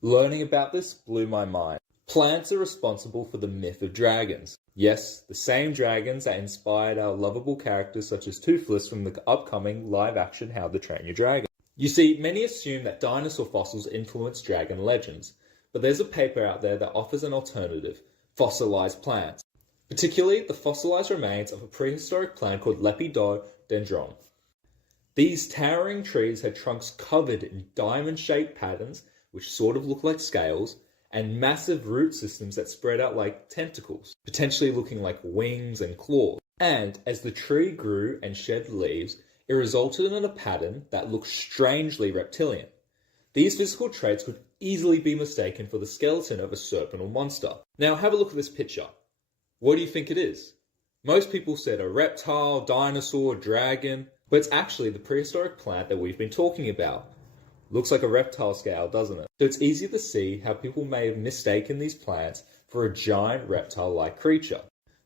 Learning about this blew my mind. Plants are responsible for the myth of dragons. Yes, the same dragons that inspired our lovable characters such as Toothless from the upcoming live-action How to Train Your Dragon. You see, many assume that dinosaur fossils influence dragon legends, but there's a paper out there that offers an alternative: fossilized plants. Particularly the fossilized remains of a prehistoric plant called Lepidodendron. These towering trees had trunks covered in diamond-shaped patterns, which sort of look like scales, and massive root systems that spread out like tentacles, potentially looking like wings and claws. And as the tree grew and shed leaves, it resulted in a pattern that looked strangely reptilian. These physical traits could easily be mistaken for the skeleton of a serpent or monster. Now have a look at this picture. What do you think it is? Most people said a reptile, dinosaur, dragon, but it's actually the prehistoric plant that we've been talking about. Looks like a reptile scale, doesn't it? So it's easy to see how people may have mistaken these plants for a giant reptile-like creature.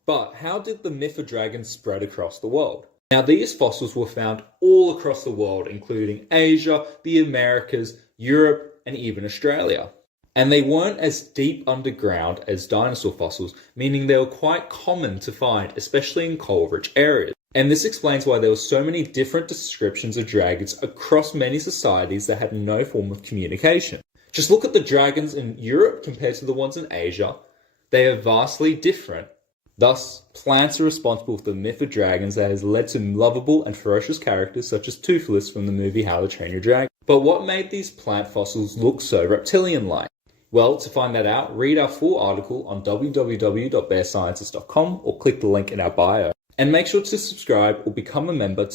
But how did the myth of dragons spread across the world? Now, these fossils were found all across the world, including Asia, the Americas, Europe, and even Australia. And they weren't as deep underground as dinosaur fossils, meaning they were quite common to find, especially in coal-rich areas. And this explains why there were so many different descriptions of dragons across many societies that had no form of communication. Just look at the dragons in Europe compared to the ones in Asia. They are vastly different. Thus, plants are responsible for the myth of dragons that has led to lovable and ferocious characters such as Toothless from the movie How to Train Your Dragon. But what made these plant fossils look so reptilian-like? Well, to find that out, read our full article on www.bearsciences.com or click the link in our bio. And make sure to subscribe or become a member